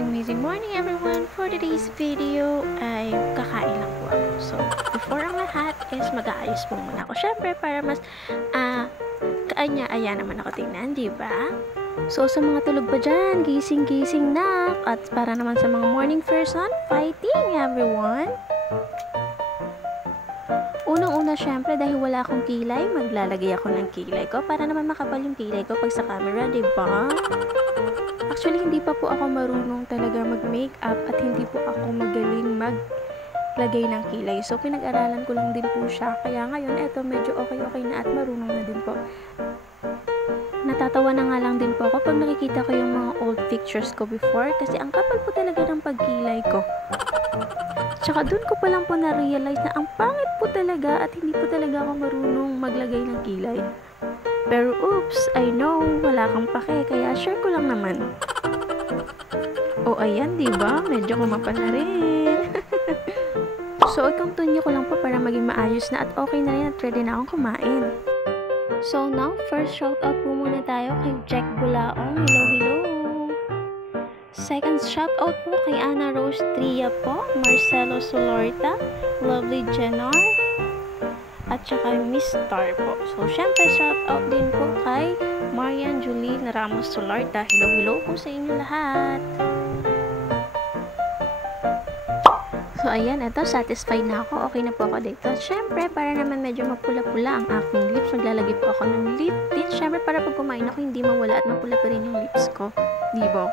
amazing morning everyone! For today's video ay kakain lang po ako. So, before ang lahat is mag-aayos po muna ako. Syempre, para mas kaanya-aya naman ako tingnan, di ba? So, sa mga tulog pa dyan, gising-gising na. At para naman sa mga morning person, fighting everyone! Unang-una, syempre, dahil wala akong kilay, maglalagay ako ng kilay ko para naman makapal yung kilay ko pag sa camera, di ba? Actually, hindi pa po ako marunong talaga mag-makeup at hindi po ako magaling maglagay ng kilay. So, pinag-aralan ko lang din po siya. Kaya ngayon, eto, medyo okay na at marunong na din po. Natatawa na nga lang din po ako pag nakikita ko yung mga old pictures ko before kasi ang kapal po talaga ng pagkilay ko. Tsaka dun ko pa lang po na-realize na ang pangit po talaga at hindi po talaga ako marunong maglagay ng kilay. Pero oops, I know, wala kang pake, kaya share ko lang naman. O ayan, diba? Medyo kumapal na rin. So, itong tunyo ko lang po para maging maayos na at okay na rin at ready na akong kumain. So now, first shoutout po muna tayo kay Jack Bulaong. Hello! Second shoutout po kay Ana Rose Tria po, Marcelo Solorta, Lovely Jenar, at saka Miss Star po. So, syempre, shoutout din po kay Marian Julie Ramos Solorta. Hello po sa inyo lahat. So, ayan, ito, satisfied na ako. Okay na po ako dito. Syempre, para naman medyo mapula-pula ang aking lips, maglalagay po ako ng lip tint. Syempre, para pag kumain ako, hindi mawala at mapula pa rin yung lips ko. Diba?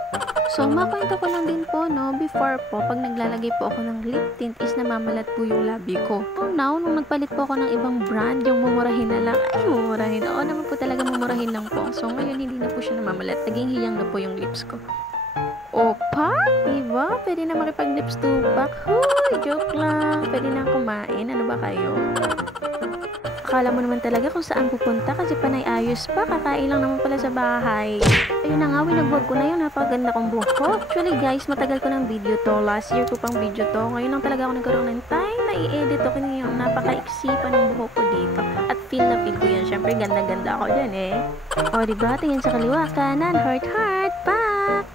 So, makwento ko lang din po, no, before po, pag naglalagay po ako ng lip tint is namamalat po yung labi ko. So, now, nung nagpalit po ako ng ibang brand, yung mumurahin na lang, ay, mumurahin. Oo naman po talaga mumurahin lang po. So, ngayon, hindi na po siya namamalat. Naging hiyang na po yung lips ko. Opa, diba? Pwede na makipag-lips tupak. Huy, joke lang. Pwede na kumain. Ano ba kayo? Akala mo naman talaga kung saan pupunta kasi panay ayos pa. Kakain lang naman pala sa bahay. Ayun na nga, winagwag ko na yun. Napaganda kong buhok. Actually guys, matagal ko ng video to. Last year ko pang video to. Ngayon lang talaga ako nagkaroon ng time na i-edit ko yung napaka-iksipan ng buhok ko dito. At feel na feel ko yun. Siyempre, ganda-ganda ako dyan eh. O, diba? Tingin sa kaliwa, kanan, heart, back!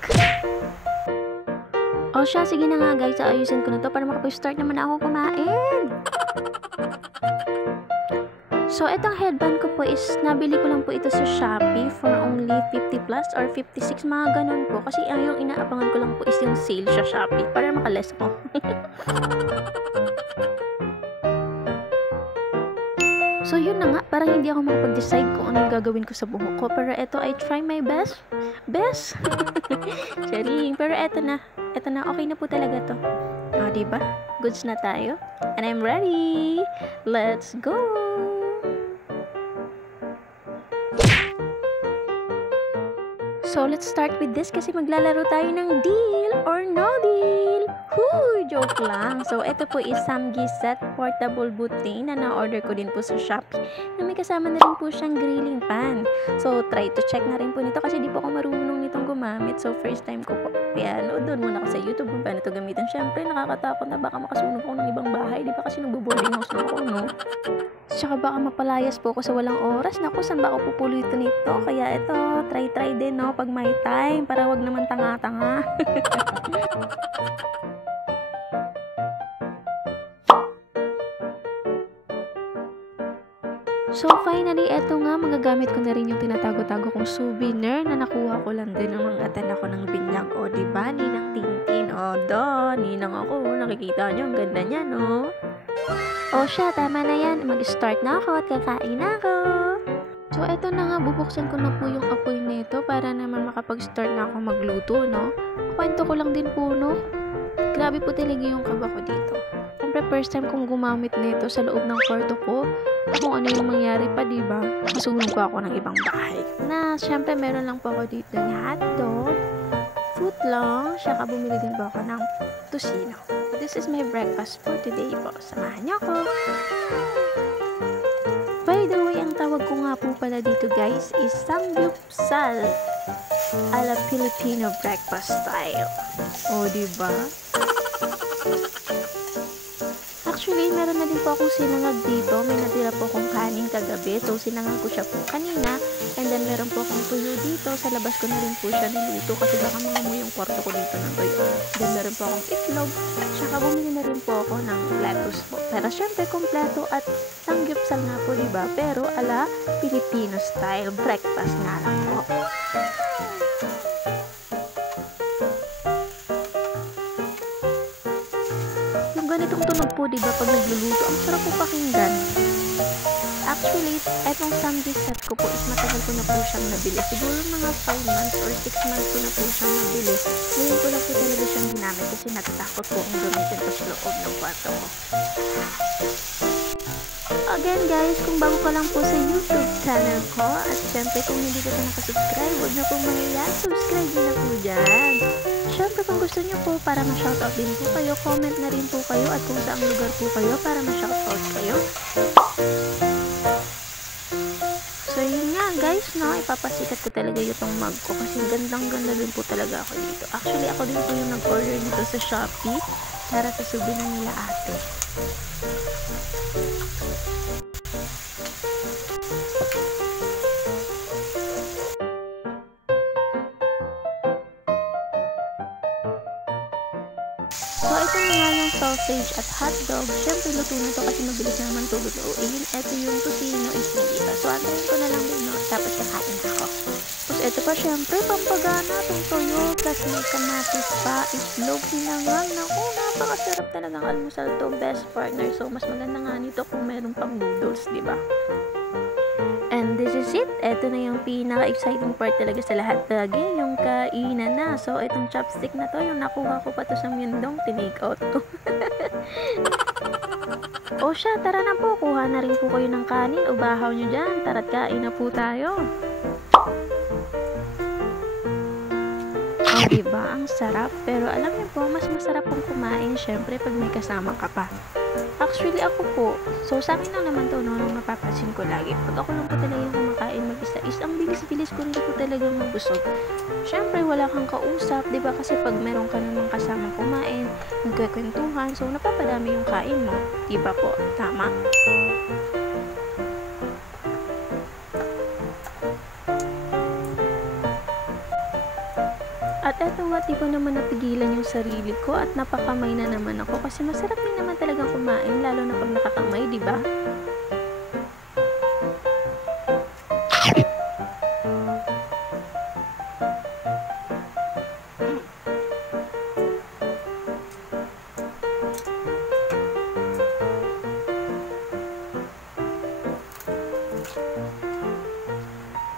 O siya, sige na nga guys, ayusin ko na to para makapag-start naman ako kumain. So, itong headband ko po is, nabili ko lang po ito sa Shopee for only 50 plus or 56, mga ganun po. Kasi yung inaabangan ko lang po is yung sale sa Shopee para makaless ko. So, yun na nga, parang hindi ako makapag-decide kung ano yung gagawin ko sa buhok ko. Pero eto, I try my best. Charing. Pero eto na, okay na po talaga to. O, diba? Goods na tayo. And I'm ready! Let's go! So, let's start with this kasi maglalaro tayo ng deal or no deal. Huy! Joke lang. So, ito po is Samgyset Portable Butane na na-order ko din po sa Shopee na may kasama na rin po siyang grilling pan. So, try to check na rin po nito kasi di po ako marunong nitong gumamit. So, first time ko po. Kaya, doon muna ako sa YouTube kung paano ito gamitin. Siyempre, nakakatakot na baka makasunog ako ng ibang bahay. Di ba kasi nagbo-boarding house na ako, no? Tsaka baka mapalayas po ako sa walang oras. Naku, saan ba ako pupulito nito? Kaya ito, try din, no? Pag may time, para wag naman tanga-tanga. So, finally, eto nga, magagamit ko na rin yung tinatago-tago kong souvenir na nakuha ko lang din ng mga atan ako ng binyag. O, diba? Ninang Tintin. O, ninang ako. Nakikita nyo, ang ganda niya, no? O siya, tama na yan. Mag-start na ako at kakain na ako. So, eto na nga, bubuksan ko na po yung apoy nito para naman makapag-start na ako magluto, no? Kwento ko lang din po, no? Grabe po talaga yung kaba ko dito. Siyempre, first time kong gumamit nito sa loob ng kwarto ko. Kung ano yung mangyari pa, diba? Masunog ko ako ng ibang bahay. Na, siyempre, meron lang po ako dito ng hotdog, footlong, siyaka bumili din po ako ng tocino. This is my breakfast for today po. Samahan niyo ako. By the way, ang tawag ko nga po pala dito guys is samgyupsal a la Filipino breakfast style. O, diba? Actually, meron na din po akong sinangag dito. May natira po akong kanin kagabi. So, sinangag ko siya po kanina. And then, meron po akong tuyo dito. Sa labas ko na rin po siya niluto kasi baka mangamoy yung kwarto ko dito ng tuyo. Then, meron po akong itlog. Tsaka, bumili na rin po ako ng lettuce po. Pero, syempre, kompleto at sanggipsal nga po, diba? Pero, ala, Filipino style. Breakfast nga lang po. Ganitong tunog po, diba, pag nagluluto, ang sarap po pakinggan. Actually, etong samgis set ko po is matagal ko na po siyang nabili. Siguro mga 5 months or 6 months ko na po siyang nabili. Ngayon ko lang po talaga siyang ginamit kasi natatakot po akong gamitin ito sa loob ng kwarto ko. Again guys, kung bago ka lang po sa YouTube channel ko, at syempre kung hindi ka pa nakasubscribe, huwag na pong mahiya, subscribe na po dyan. Syempre kung gusto nyo po para ma-shoutout din po kayo, comment na rin po kayo at kung saang lugar po kayo para ma-shoutout kayo. So yun nga guys, no, ipapasikat ko talaga yung mug ko kasi gandang-ganda din po talaga ako dito. Actually ako din po yung nag-order nito sa Shopee para sa souvenir nila ate. So, ito na nga yung sausage at hotdog. Syempre, luto na ito kasi mabilis naman ito lutuin. Ito yung tocino is hindi pa. So, antayin ko na lang din, no? Tapos kakain ako. Tapos, ito pa, syempre, pampagana, itong toyo, plus may kamatis pa, itlog, sinangag. Naku, napakasarap talagang almusal to. Best partner. So, mas maganda nga nito kung meron pang noodles, di ba? And this is it. Ito na yung pinaka-exciting part talaga sa lahat lagi, yung kainan na. So, itong chopstick na to, yung nakuha ko pa to sa Myeongdong, tinake out ko. O siya, tara na po. Kuha na rin po kayo ng kanin o bahaw nyo dyan. Tara't kain na po tayo. O, diba? Ang sarap. Pero alam niyo po, mas masarap pong kumain, syempre, pag may kasama ka pa. Actually, ako po, so sa akin lang naman to, no, nung napapansin ko lagi, pag ako lang po talaga yung kumakain mag-isa is, ang bilis-bilis ko rin po talagang mabusog. Syempre, wala kang kausap, diba? Kasi pag meron ka namang kasama kumain, nagkakwentuhan, so napapadami yung kain mo. Diba po? Tama? At eto nga, di ko naman napigilan yung sarili ko at napakamay na naman ako kasi masarap din naman talaga kumain, lalo na pag nakakamay, di ba?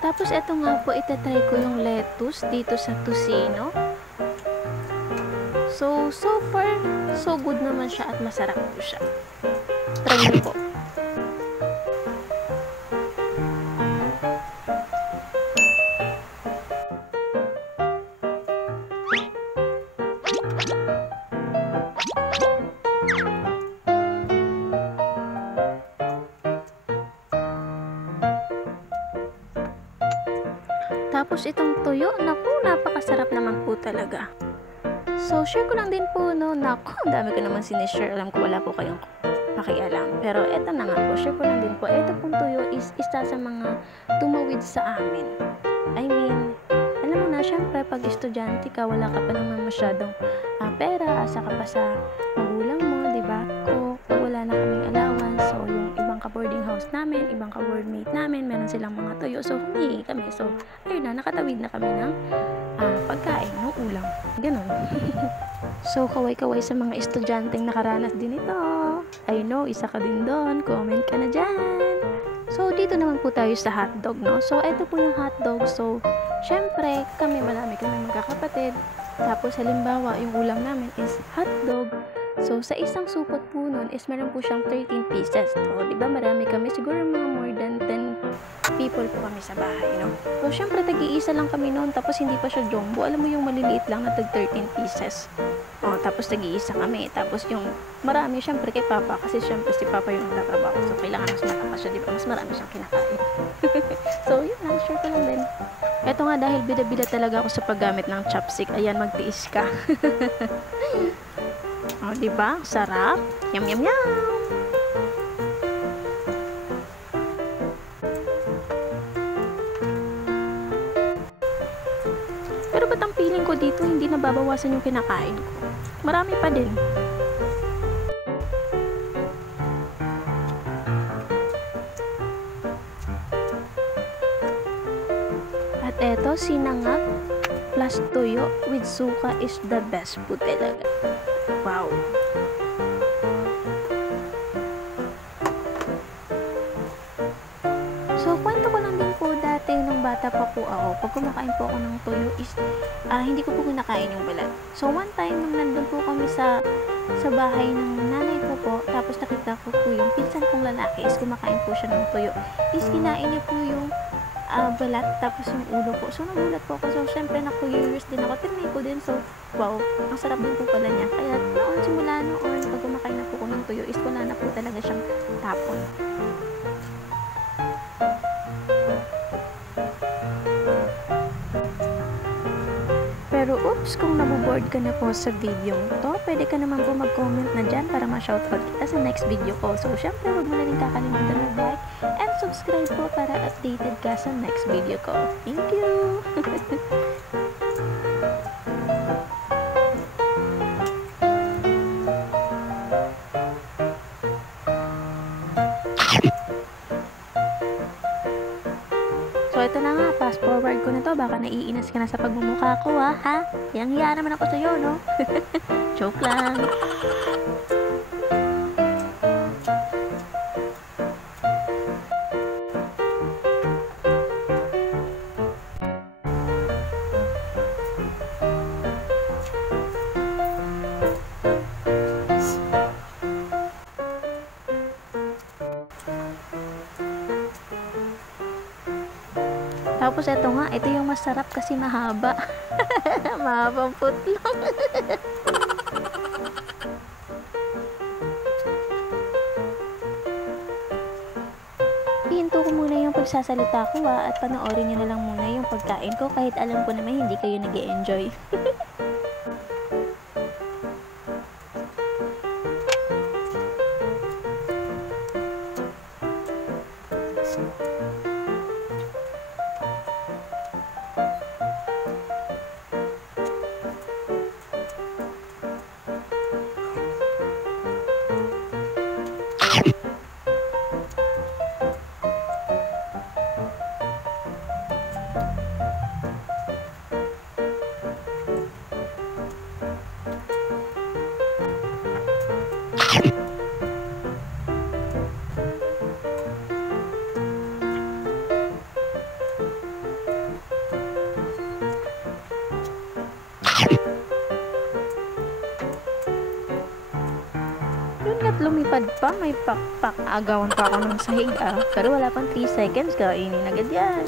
Tapos, eto nga po, itatry ko yung lettuce dito sa tocino. So far, so good naman siya at masarap po siya. Try niyo po. Tapos itong tuyo, naku, napakasarap naman po talaga. So, share ko lang din po, no, naku, ang dami ko naman sinishare. Alam ko wala po kayong pakialam. Pero eto na nga po, share ko lang din po. Eto pong tuyo is isa sa mga tumawid sa amin. I mean, alam mo na, syempre, pag estudyante ka, wala ka pa naman masyadong pera, asa ka pa sa magulang mo, diba? Kung pag wala na kaming allowance, so yung ibang ka-boarding house namin, ibang ka-boardmate namin, meron silang mga tuyo. So, humihingi kami. So, ayun na, nakatawid na kami ng pagkain, ng ulam. Ganon. So, kaway-kaway sa mga estudyanteng nakaranas din ito. I know, isa ka din doon. Comment ka na dyan. So, dito naman po tayo sa hotdog, no? So, ito po yung hotdog. So, syempre, marami kami magkakapatid. Tapos, halimbawa, yung ulam namin is hotdog. So, sa isang supot po nun is meron po siyang 13 pieces. So, diba marami kami? Siguro mga more than 10 people po kami sa bahay, no? So, syempre, tag-iisa lang kami noon. Tapos, hindi pa siya jumbo. Alam mo yung maliliit lang na tag 13 pieces. O, tapos, tag-iisa kami. Tapos, yung marami, syempre, kay Papa. Kasi, syempre, si Papa yung nagtatrabaho. So, kailangan mas malakas siya. Diba? Mas marami siyang kinakain. So, yun lang. Share ko lang din. Eto nga, dahil bida-bida talaga ako sa paggamit ng chopstick. Ayan, magtiis ka. O, diba? Sarap. Yum, yum, yum! feeling ko dito hindi nababawasan yung kinakain ko. Marami pa din. At eto, sinangag plus tuyo with suka is the best food talaga. Wow! So, kwento ko lang din po dati nung bata pa po ako, pag kumakain po ako ng tuyo is, hindi ko po kinakain yung balat. So, one time nung nandun po kami sa bahay ng nanay ko po, tapos nakita ko po yung pinsan kong lalaki is kumakain po siya ng tuyo. Is kinain niya po yung balat, tapos yung ulo po. So, nagulat po ako. So, syempre, na-curious din ako. Tinry ko din. So, wow, ang sarap din po pala niya. Kaya, simula noon, pag kumakain na po ko ng tuyo, is wala na po talaga siyang tapon. Pero oops, kung naboboard ka na po sa video to, pwede ka naman po mag-comment na dyan para ma-shoutout kita sa next video ko. So, syempre, huwag mo na rin kakalimutan mag-like and subscribe po para updated ka sa next video ko. Thank you! So, ito na nga, fast forward ko na to. Baka naiinas ka na sa pagmumukha ko, ha? Yang-hiya naman ako sa'yo, no? Joke lang. Tapos ito nga, ito yung masarap kasi mahaba. Mahabang putlong. Hinto ko muna yung pagsasalita ko at panoorin nyo na lang muna yung pagkain ko kahit alam ko naman hindi kayo nag-e-enjoy. Yun nga't lumipad pa, may pakpak. Agawan pa ako ng sahig pero wala pang 3 seconds, kainin agad yan.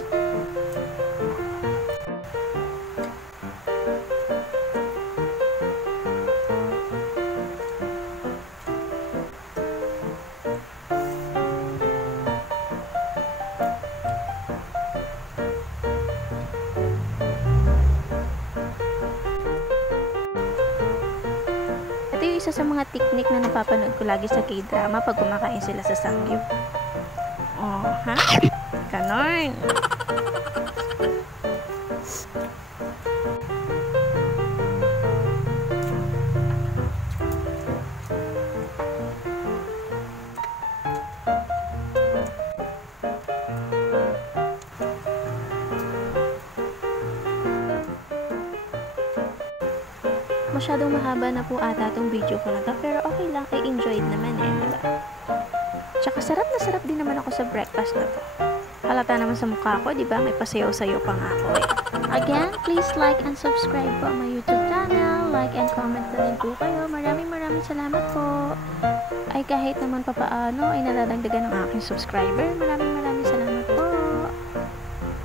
Isa sa mga technique na napapanood ko lagi sa K-drama pag kumakain sila sa sangyup. Oh, ha? Ganon. Masyadong mahaba na po ata itong video ko na to, pero okay lang, I enjoyed naman diba? Tsaka sarap na sarap din naman ako sa breakfast na to. Halata naman sa mukha ko, diba? May pasayaw-sayaw pa nga ako Again, please like and subscribe po my YouTube channel. Like and comment na rin po kayo. Maraming salamat po. Ay kahit naman papaano ay nalalagdagan ng aking subscriber. Maraming salamat po.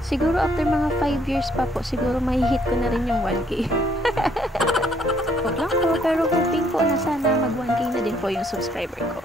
Siguro after mga 5 years pa po, siguro may hit ko na rin yung 1K. Huwag lang po, pero hoping po na sana mag 1K na din po yung subscriber ko.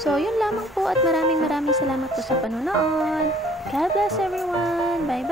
So, yun lamang po at maraming salamat po sa panonood. God bless everyone. Bye-bye.